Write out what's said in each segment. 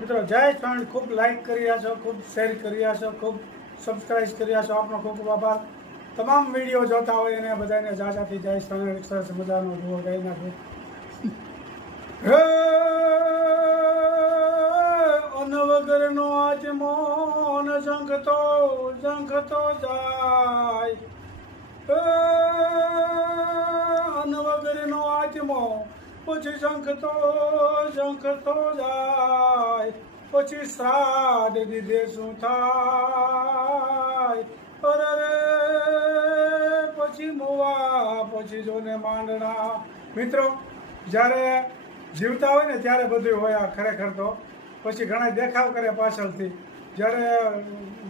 મિત્રો, જય સ્વામી ખૂબ લાઈક કરી રહ્યા છો, ખૂબ શેર કરી રહ્યા છો, ખૂબ સબસ્ક્રાઇબ કરી રહ્યા છો. આપનો ખૂબ ખૂબ આભાર. તમામ વીડિયો જોતા હોય એને બધાને જાજાથી જય સ્વામી સરસ મજાનો જુઓ ગાઈ નાખો હે અન વગરનો આજ મોન ઝંખતો ઝંખતો જાય. હે આજ આત્મો પછી ઝંખતો ઝંખતો જાય, પછી શ્રાદ્ધ દીધે શું થાય? અરે પછી મોવા, પછી જોને માંડણા. મિત્રો, જ્યારે જીવતા હોય ને ત્યારે બધું હોય આ ખરેખર તો. પછી ઘણા દેખાવ કરે પાછળથી. જ્યારે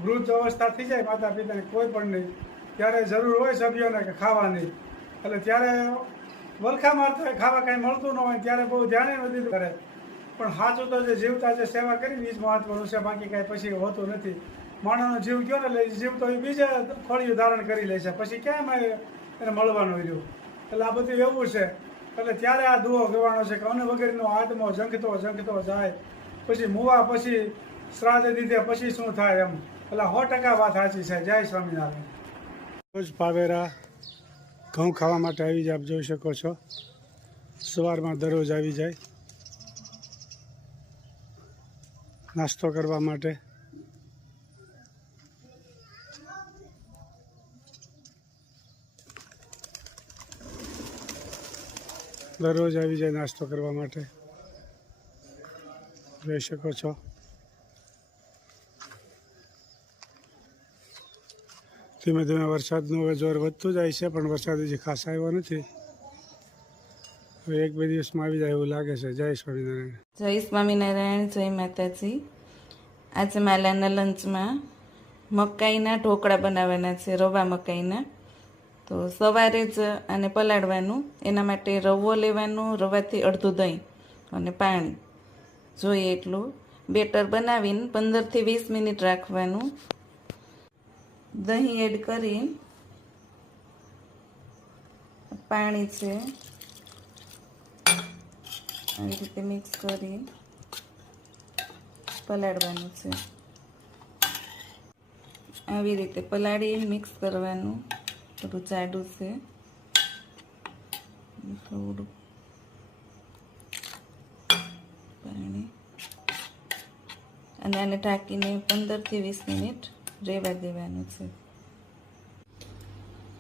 વૃદ્ધ અવસ્થા થઈ જાય માતા પિતાને કોઈ પણ નહીં. ત્યારે જરૂર હોય સભ્યોને કે ખાવાની. એટલે ત્યારે વલખા મારતા ખાવા કાંઈ મળતું ન હોય, ત્યારે બહુ ધ્યાને નથી કરે. પણ સાચું તો જે જીવતા જે સેવા કરી એ જ મહત્વનું બાકી કાંઈ પછી હોતું નથી. માણસનો જીવ ગયો ને, એટલે જીવ તો એ બીજે ખોળિયું ધારણ કરી લે છે. પછી કેમ એને મળવાનું રહ્યું? એટલે આ બધું એવું છે. એટલે ત્યારે આ દુઓ ગવાનો છે કે અન વગેરેનો આત્મો ઝંખતો ઝંખતો જાય. પછી મુવા પછી શ્રાદ્ધ દીધે પછી શું થાય એમ. એટલે સો ટકા વાત સાચી છે. જય સ્વામિનારાયણ. ખુશ પાવેરા ઘઉં ખાવા માટે આવી જાય આપ જોઈ શકો છો. સવારમાં દરરોજ આવી જાય. નાસ્તો કરવા માટે. દરરોજ આવી જાય નાસ્તો કરવા માટે. જોઈ શકો છો. ધીમે ધીમે વરસાદનું હવે જોર વધતું જાય છે, પણ વરસાદ હજી ખાસ આવ્યો નથી. હવે એક બે દિવસમાં આવી જાય એવું લાગે છે. જય સ્વામિનારાયણ. જય સ્વામિનારાયણ, જય માતાજી. આજે માલાના લંચમાં મકાઈના ઢોકળા બનાવવાના છે, રવા મકાઈના. તો સવારે જ આને પલાળવાનું, એના માટે રવો લેવાનો, રવાથી અડધું દહીં અને પાણી. જોઈએ એટલું. બેટર બનાવીને પંદરથી વીસ મિનિટ રાખવાનું. દહીં એડ કરી. પાણી છે. આવી રીતે મિક્સ કરી. પલાળવાનું છે. આવી રીતે પલાળી, મિક્સ કરવાનું. થોડું જાડું છે. થોડું પાણી. અને આને ઢાંકીને પંદરથી વીસ મિનિટ રહેવા દેવાનું છે.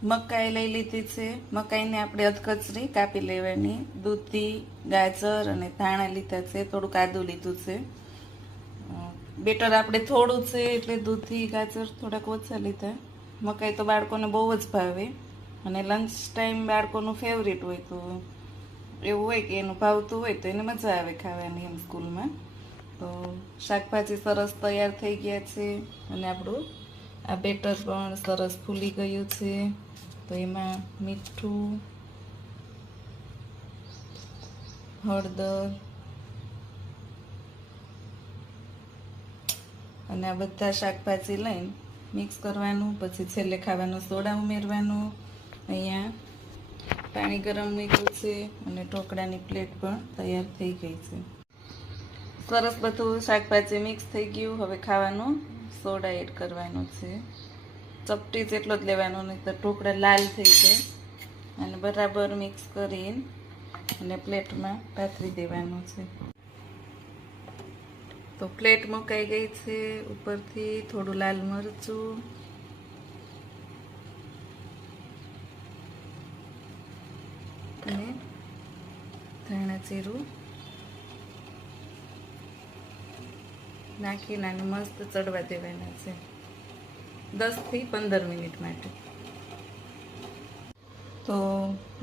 મકાઈ લઈ લીધી છે. મકાઈને આપણે અધકચરી કાપી લેવાની. દૂધી, ગાજર અને ધાણા લીધા છે. થોડું આદું લીધું છે. બેટર આપણે થોડું છે એટલે દૂધી, ગાજર થોડાક ઓછા લીધા. મકાઈ તો બાળકોને બહુ જ ભાવે. અને લંચ ટાઈમ બાળકોનું ફેવરેટ હોય તો એવું હોય કે એનું ભાવતું હોય તો એને મજા આવે ખાવાની એમ સ્કૂલમાં. તો શાકભાજી સરસ તૈયાર થઈ ગયા છે અને આપણું આ બેટર પણ સરસ ફૂલી ગયું છે. તો એમાં મીઠું, હળદર અને આ બધા શાકભાજી લઈને મિક્સ કરવાનું, પછી છેલ્લે ખાવાનું સોડા ઉમેરવાનું. અહીંયા પાણી ગરમ મૂક્યું છે અને ઢોકળાની પ્લેટ પણ તૈયાર થઈ ગઈ છે. સરસ બધું શાકભાજી મિક્સ થઈ ગયું. હવે ખાવાનું. સોડા એડ કરવાનું છે. ચપટી જેટલો જ લેવાનો નહીં તો ઢોકળા લાલ થઈ જાય. અને બરાબર મિક્સ કરીને અને પ્લેટમાં પાથરી દેવાનું છે. તો પ્લેટ મુકાઈ ગઈ છે. ઉપરથી થોડું લાલ મરચું. અને ધાણા જીરું. નાખીને આને મસ્ત ચડવા દેવાના છે. દસથી પંદર મિનિટ માટે. તો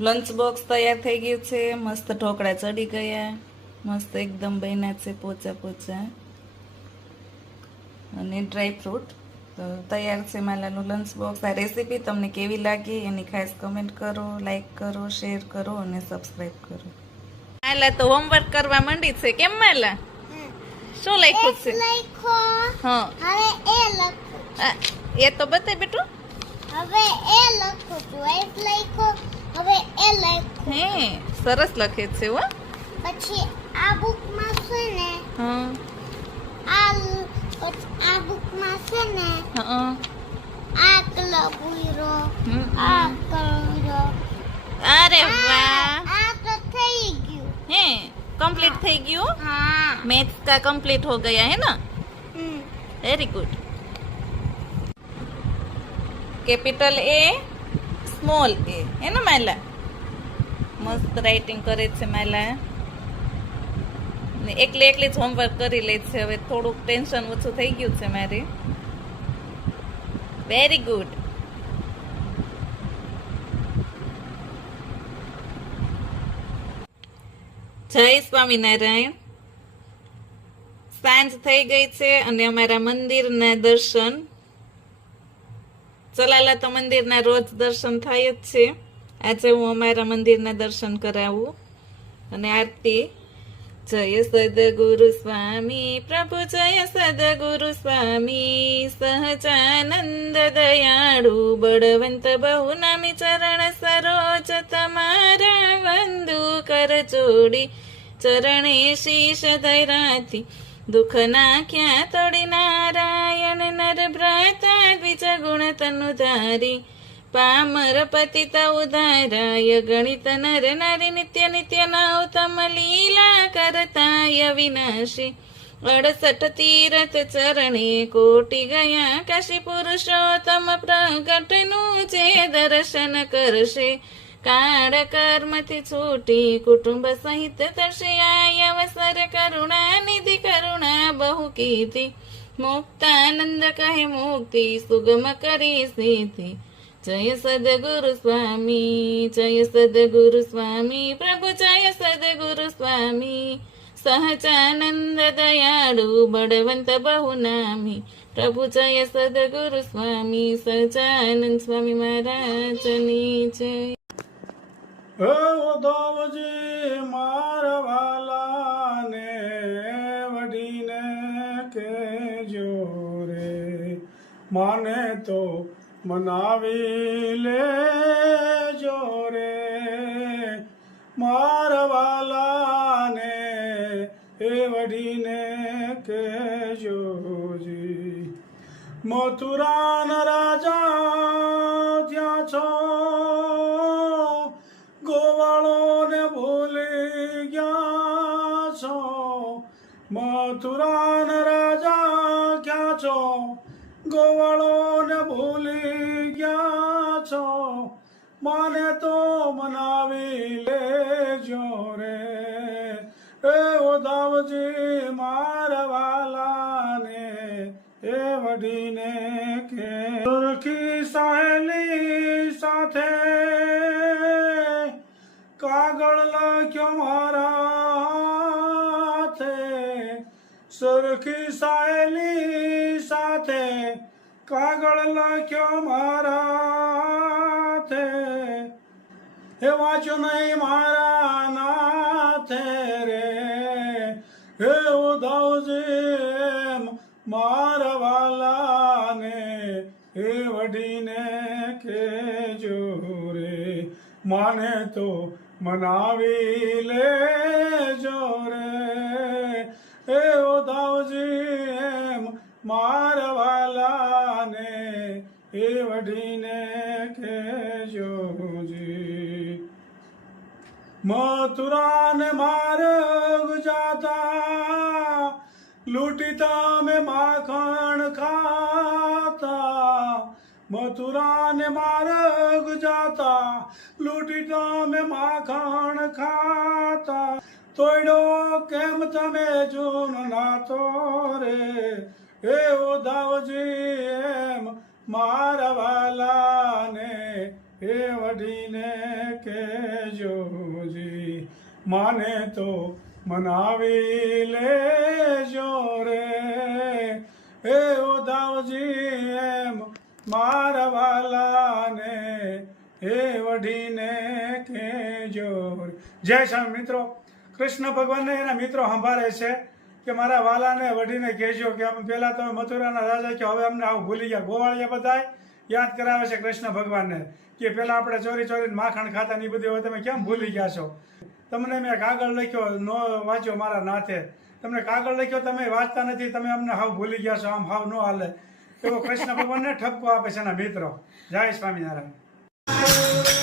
લંચ બોક્સ તૈયાર થઈ ગયું છે. મસ્ત ઢોકળા ચડી ગયા. મસ્ત એકદમ બન્યા છે પોચા પોચા. અને ડ્રાયફ્રૂટ તો તૈયાર છે માલાનું લંચ બોક્સ આ રેસીપી તમને કેવી લાગી એની ખાસ કમેન્ટ કરો લાઈક કરો શેર કરો અને સબસ્ક્રાઈબ કરો. માલા તો હોમવર્ક કરવા માંડી છે. કેમ માલા? શું લખ્યું છે? હા. હવે એ લખો. એ તો બતાય બેટું. હવે એ લખો છું એફ લખો હવે એ લખો. હે સરસ લખે છે હો. પછી આ બુકમાં છે ને હા. આ આ બુકમાં છે ને હા. કમ્પ્લીટ થઈ ગયું હા मैथ्स का कंप्लीट हो गया है ना hmm. Very good capital A small A है ना माला મસ્ત રાઇટિંગ કરે છે માલા ને એકલી એકલી જ હોમવર્ક કરી લે છે હવે થોડુંક ટેન્શન ઓછું થઈ ગયું છે મારે વેરી ગુડ જય સ્વામિનારાયણ. સાંજ થઈ ગઈ છે અને અમારા મંદિરના દર્શન ચલાલા તો મંદિરના રોજ દર્શન થાય જ છે. આજે હું અમારા મંદિરના દર્શન કરાવું અને આરતી જય સદગુરુ સ્વામી પ્રભુ જય સદગુરુ સ્વામી સહજાનંદ દયાળુ બળવંત બહુ નામી ચરણ સરોજ તમારા વંદુ કર જોડી ચરણે શીશ ધૈરાથી દુઃખ નાખ્યા તોડી નારાયણ નર ભ્રાતા દ્વિજ ગુણ તનુ ધારી पामर पतित उदाराय गणित नर नरी नित्य नित्य नाव तम लीला करताय विनाशी. अडसठ तीरथ चरणे कोटी गया कशी पुरुषोत्तम प्रकट नूचे दर्शन करशे. काळ कर्मती छोटी कुटुंब सहित तशी आयवसर करुणा निधी करुणा बहु कीर्ती. मुक्तानंद कहे मुक्ती सुगम करी स्थिती. જય સદગુરુ સ્વામી જય સદગુરુ સ્વામી પ્રભુ જય સદગુરુ સ્વામી સહજાનંદ દયાળુ બળવંત બહુ નામી પ્રભુ જય સદગુરુ સ્વામી સહજાનંદ સ્વામી મહારાજની જય હે ઉદ્ધવજી મારા વાલાને વડીને કેજો રે માને તો મનાવી લેજો રે. મારવાલાને એ વડીને કેજો જી. મથુરાન રાજા જ્યાં છો, ગોવાળોને ભૂલી ગયા છો. મથુરાન રાજા ક્યાં છો ગોવાળોને ભૂલી ગયા છો. માને તો મનાવી લેજો રે. એ ઉદાવજી મારવાલાને એ વડીને કે, સુરખી સહેલી સાથે કાગળ લખ્યો મારા સુરખી સહેલી કાગળ લખ્યો મારા હાથે હે વાંચો નહીં મારા નાથે રે. હે ઉદ્ધવજી મારા વાલાને હે વડીને કેજો રે. માને તો મનાવી લેજો રે. હે ઉદ્ધવજી એમ મારા વાલાને એ વઢીને કહેજો જી મથુરાને માર્ગ જાતા, લૂંટીતા મેં માખણ ખાતા. મથુરાને માર્ગ જાતા, લૂંટીતા મેં માખણ ખાતા. તોડો કેમ તમે જૂન નાતો રે? એ ઉદ્ધવજી એમ મારા વાલાને એ વઢીને કેજો જી. માને તો મનાવી લેજો રે. એ ઉદ્ધવજી એમ મારા વાલાને એ વઢીને કેજો. જય શ્યામ મિત્રો. કૃષ્ણ ભગવાનને એના મિત્રો સંભાળે છે. કે મારા વાલાને વઢીને કહેજો કે અમે પહેલા તમે મથુરાના રાજા કે હવે અમને આવું ભૂલી ગયા. ગોવાળિયા બધાય યાદ કરાવે છે કૃષ્ણ ભગવાનને કે પહેલાં આપણે ચોરી ચોરીને માખણ ખાતા ને બધી બધું, હવે તમે કેમ ભૂલી ગયા છો? તમને મેં કાગળ લખ્યો, નો વાંચ્યો મારા નાથે. તમને કાગળ લખ્યો, તમે વાંચતા નથી, તમે અમને હાવ ભૂલી ગયા છો, આમ હાવ ન હાલે. એવો કૃષ્ણ ભગવાનને ઠપકો આપે છે એના મિત્રો. જય સ્વામિનારાયણ.